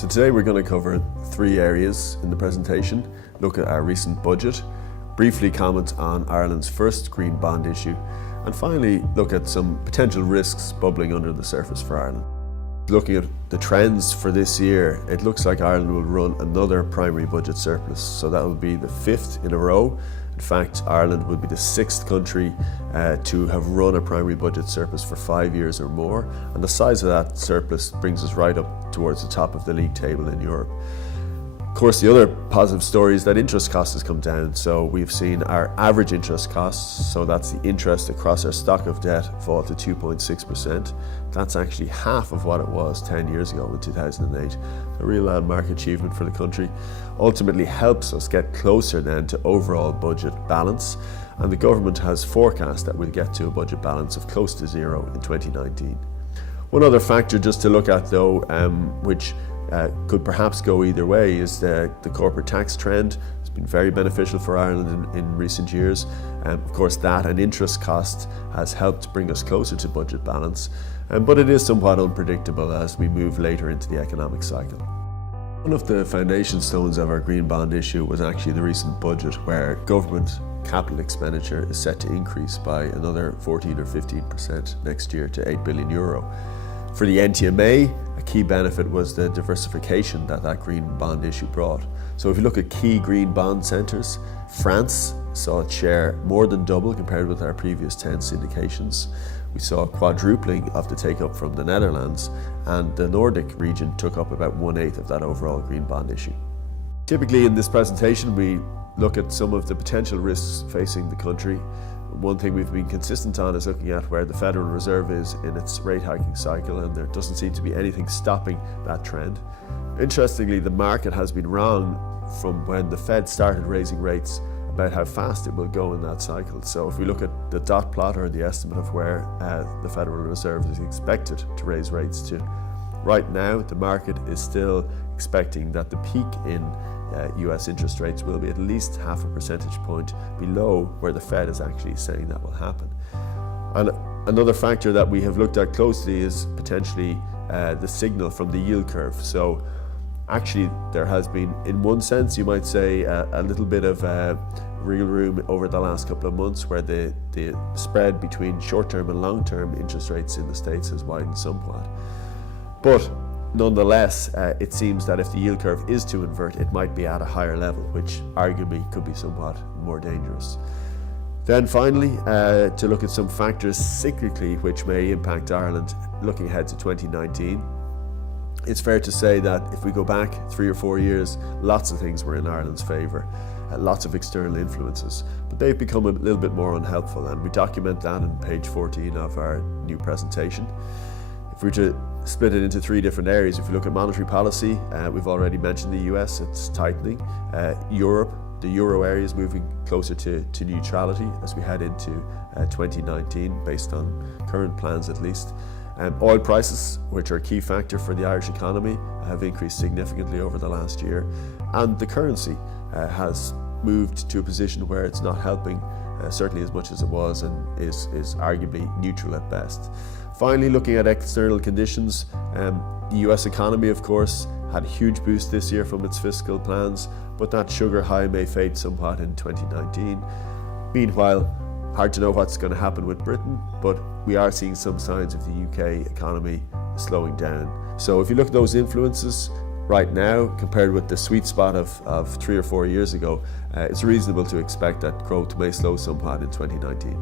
So today we're going to cover three areas in the presentation, look at our recent budget, briefly comment on Ireland's first green bond issue, and finally look at some potential risks bubbling under the surface for Ireland. Looking at the trends for this year, it looks like Ireland will run another primary budget surplus, so that will be the fifth in a row. In fact, Ireland will be the sixth country to have run a primary budget surplus for 5 years or more, and the size of that surplus brings us right up towards the top of the league table in Europe. Of course, the other positive story is that interest costs has come down, so we've seen our average interest costs, so that's the interest across our stock of debt, fall to 2.6%. That's actually half of what it was 10 years ago in 2008. A real landmark achievement for the country. Ultimately helps us get closer then to overall budget balance, and the government has forecast that we'll get to a budget balance of close to zero in 2019. One other factor just to look at though, which could perhaps go either way, is the corporate tax trend. It's been very beneficial for Ireland in recent years. Of course, that and interest cost has helped bring us closer to budget balance, but it is somewhat unpredictable as we move later into the economic cycle. One of the foundation stones of our green bond issue was actually the recent budget, where government capital expenditure is set to increase by another 14 or 15% next year to €8 billion. For the NTMA, a key benefit was the diversification that green bond issue brought. So if you look at key green bond centres, France saw its share more than double compared with our previous 10 syndications. We saw a quadrupling of the take-up from the Netherlands, and the Nordic region took up about 1/8 of that overall green bond issue. Typically in this presentation we look at some of the potential risks facing the country. One thing we've been consistent on is looking at where the Federal Reserve is in its rate hiking cycle, and there doesn't seem to be anything stopping that trend. Interestingly, the market has been wrong from when the Fed started raising rates about how fast it will go in that cycle. So if we look at the dot plot, or the estimate of where the Federal Reserve is expected to raise rates to, right now the market is still expecting that the peak in US interest rates will be at least half a percentage point below where the Fed is actually saying that will happen. And another factor that we have looked at closely is potentially the signal from the yield curve. So actually there has been, in one sense you might say, a little bit of real room over the last couple of months where the spread between short-term and long-term interest rates in the States has widened somewhat. But nonetheless, it seems that if the yield curve is to invert, it might be at a higher level, which arguably could be somewhat more dangerous. Then finally, to look at some factors cyclically which may impact Ireland looking ahead to 2019. It's fair to say that if we go back 3 or 4 years, lots of things were in Ireland's favour, lots of external influences, but they've become a little bit more unhelpful, and we document that on page 14 of our new presentation. If we were to split it into three different areas, if you look at monetary policy, we've already mentioned the US, it's tightening. Europe, the euro area is moving closer to neutrality as we head into 2019, based on current plans at least. Oil prices, which are a key factor for the Irish economy, have increased significantly over the last year, and the currency has moved to a position where it's not helping certainly as much as it was, and is arguably neutral at best. Finally, looking at external conditions, the US economy, of course, had a huge boost this year from its fiscal plans, but that sugar high may fade somewhat in 2019. Meanwhile, hard to know what's going to happen with Britain, but we are seeing some signs of the UK economy slowing down. So if you look at those influences right now, compared with the sweet spot of 3 or 4 years ago, it's reasonable to expect that growth may slow somewhat in 2019.